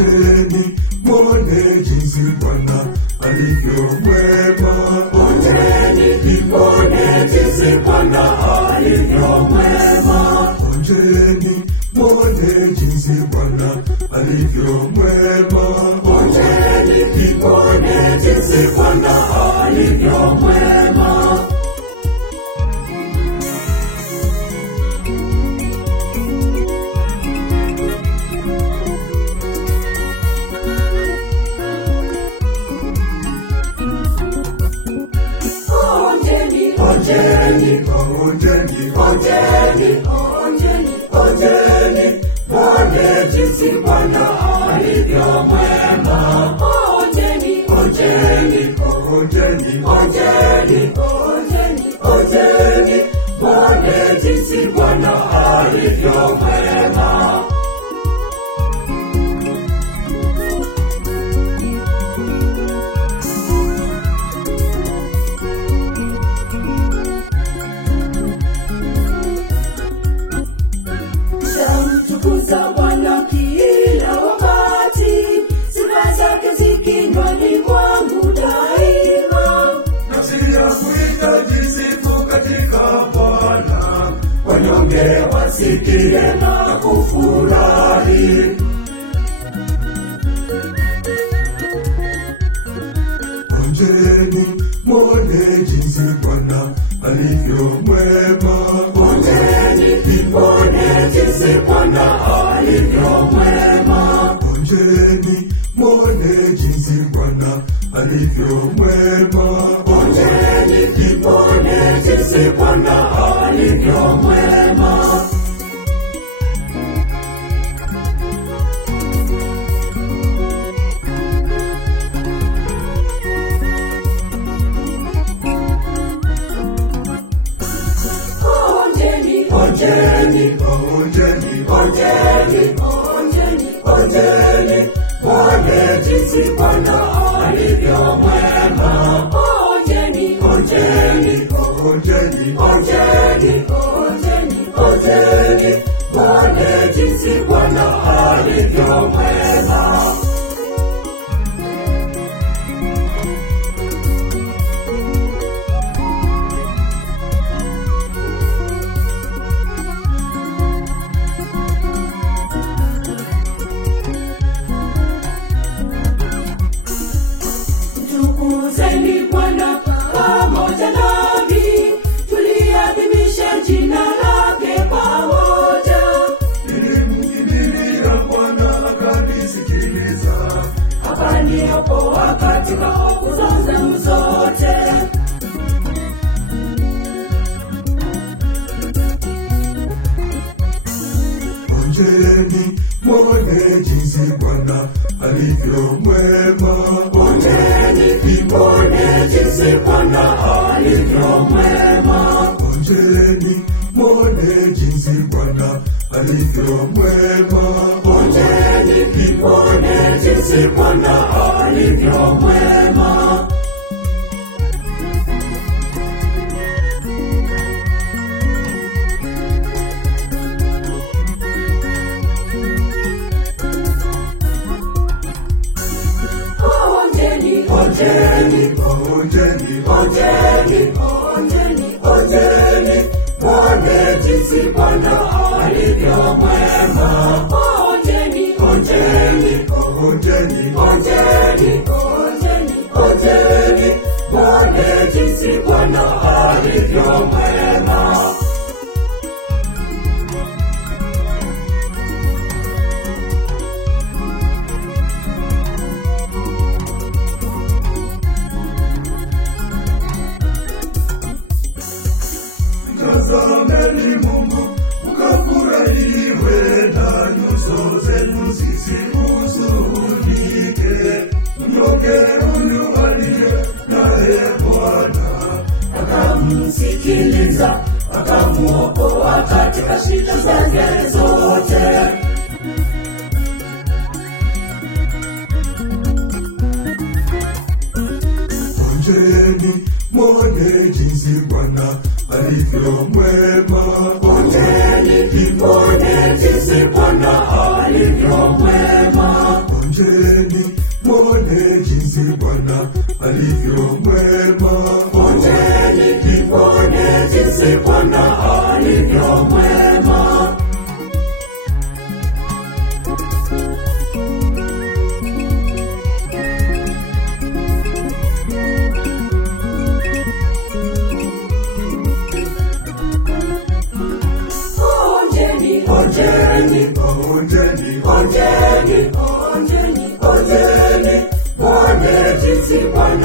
Onjeni, mwone jinsi Bwana alivyo mwema. Onjeni, mwone jinsi Bwana alivyo mwema. Onjeni, mwone jinsi Bwana alivyo mwema. Onjeni, mwone jinsi Bwana alivyo mwema. Onjeni, onjeni, Onjeni, onjeni, onjeni, mwone jinsi Bwana alivyo mwema. Onjeni, onjeni, onjeni, onjeni, onjeni, onjeni, mwone jinsi Bwana alivyo mwema. Tukuza Bwana kila wakati, sifa zake zikinywani mwangu daima. nafsi yangu itajisifu katika Bwana, Wanyonge wasikie na kufurahi. Onjeni, mwone jinsi Bwana alivyo mwema. Onjeni, mwone jinsi Bwana alivyo mwema. Onjeni, mwone jinsi Bwana alivyo mwema. Onjeni, mwone jinsi Bwana alivyo mwema. Onjeni, Onjeni, onjeni, onjeni, onjeni, mwone jinsi Bwana alivyo mwema. Onjeni, onjeni, onjeni, onjeni, onjeni, onjeni, mwone jinsi Bwana alivyo mwema. Tukuzeni Bwana pamoja nami, tuliadhimisha jina lake pamoja. nilimkimbilia Bwana akanisikiliza. Hapa ndipo wakati wa hofu zangu zote. Onjeni, mwone jinsi Bwana alivyo mwema. Onjeni, mwone jinsi Bwana alivyo mwema. Onjeni, mwone jinsi Bwana alivyo mwema. Onjeni, mwone jinsi Bwana alivyo mwema. Onjeni, onjeni, Onjeni, onjeni, onjeni, onjeni, mwone jinsi Bwana alivyo mwema. Onjeni, onjeni, onjeni, onjeni, onjeni, onjeni, mwone jinsi Bwana alivyo mwema. tazameni Mungu ukafurahiwe, na nyuso zenu zisihuzunike. Mnyoke huyu aliye naye Bwana, Akamsikiliza, akamuokoa katika shida zake zote. onjeni, mwone jinsi Bwana alivyo mwema. Onjeni, mwone jinsi Bwana alivyo mwema. onjeni, mwone jinsi Bwana alivyo mwema. Onjeni, mwone jinsi Bwana alivyo mwema. Onjeni, onjeni, mwone jinsi Bwana